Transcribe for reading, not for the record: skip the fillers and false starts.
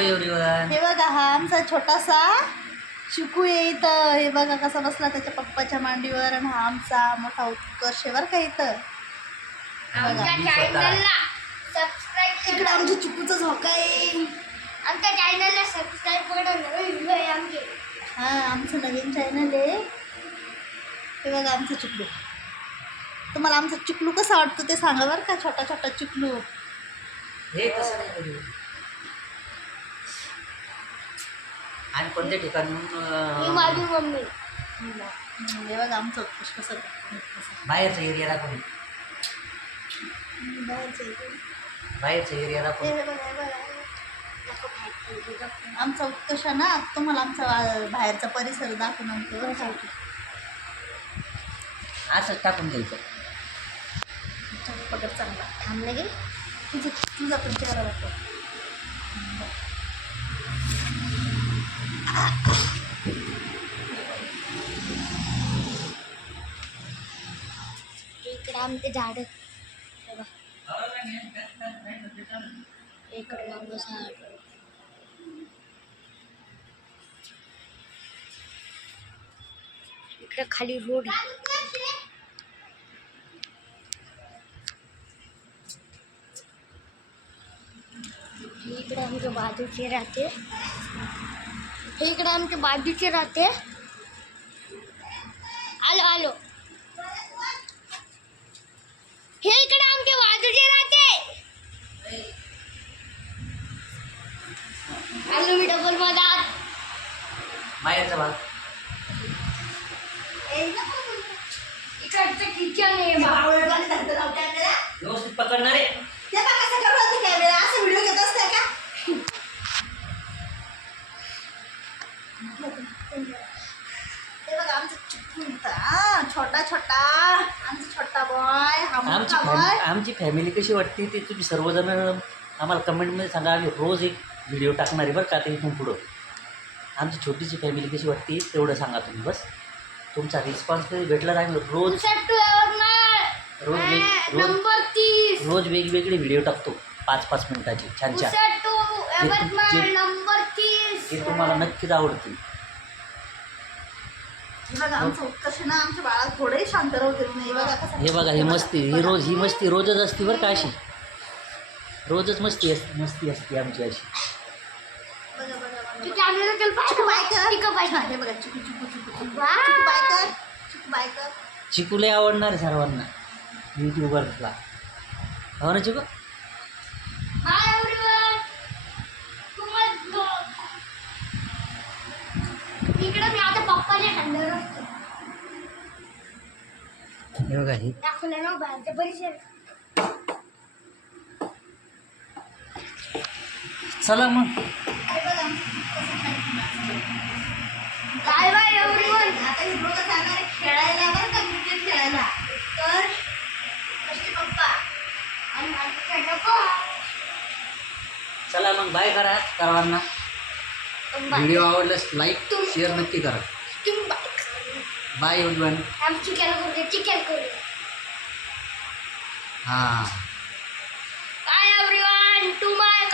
Everyone. हे बघा हा आमचा छोटासा चिकू आहे इथं. हे बघा कसा बसला त्याच्या पप्पाच्या मांडीवर. आणि हा आमचा मोठा उत्कर्ष आहे बरं का इथं. आमच्या चॅनलला सबस्क्राईब इकडे करा. आमच्या चिकूचा झोका आहे. आमच्या चॅनलला सबस्क्राईब करा. नवीन व्हिडिओ आहे आमचे. हा आमचं नवीन चॅनल आहे. हे बघा आमचं चिकलू. तुम्हाला आमचा चिकलू कसा वाटतो ते सांगा बरं का. छोटा छोटा चिकलू. हे तसं नाही करू. आणि कोणत्या ठिकाणी ही माझी मम्मी. हे बघा आमचं उत्कर्ष कसं बाहेरचा एरिया दाखवून. बाहेरचा एरिया दाखवून. हे बघा हे बघा आमचा उत्कर्ष ना. तुम्हाला आमचा बाहेरचा परिसर दाखवून आणतो. असंच टाकून द्यायचं. पगड चांगला थांबले गे. तुझा पण चेहरा दाखव. इकडे आमचे झाड. इकडे मागं झाड. इकडे खाली रोड. इकडे आमच्या बाजूचे राहते. हे इकडे आमच्या बाजूचे राहते. आलो आलो. हे इकडे आमच्या बाजूचे राहते. आलो मी डबल मधात. बाहेरचा भाग. इकडचं किचन आहे बा. व्यवस्थित पकडणार आहे. कॅमेरा असं व्हिडिओ घेत असते का. हे बघा आमचं चिकू इथं. छोटा छोटा आमचा छोटा बॉय. हा मोठा बॉय. आमची फॅमिली कशी वाटते ते तुम्ही सर्वजण आम्हाला कमेंटमध्ये सांगा. आम्ही रोज एक व्हिडिओ टाकणार आहे बरं का. आता इथून पुढं आमची छोटीशी फॅमिली कशी वाटते तेवढं सांगा तुम्ही. बस तुमचा रिस्पॉन्स कधी भेटला नाही. रोज नंबर 30. रोज वेगवेगळे व्हिडिओ टाकतो 5-5 मिनिटाचे छान छान. नंबर 30. हे तुम्हाला नक्कीच आवडतील. हे बघा आमचं उत्कर्ष ना आमच्या बाळात थोडंही शांत राहू देत नाही. हे बघा ही मस्ती. ही मस्ती रोजच असते बरं का. अशी रोजच मस्ती असते आमची अशी. बघा बघा बघा. तू कॅमेरा चल चिकू बाय कर. चिकू बाय कर. हे बघा चिकू चिकू चिकू चिकू. वाह. चिकू बाय कर. चिकू बाय कर. चिकूला आवडणार आहे सर्वांना यूट्यूबरला. हो ना चिकू. Hi everyone. इकडे मी आता पप्पाच्या खांद्यावर असतो. हे बघा ही दाखवलं ना बाहेरच्या परिसर. चला मग. हे बघा बाय बाय एव्हरीवन. आता हे दोघं जाणार आहे खेळायला बरं का. क्रिकेट खेळायला. तर कष्टी पप्पा आणि माझं नको. चला मग बाय करा सर्वांना. व्हिडिओ आवडल्यास लाईक शेअर नक्की करा. तुम्ही बाय एव्हरीवन. आम्ही चिकन करू. हां.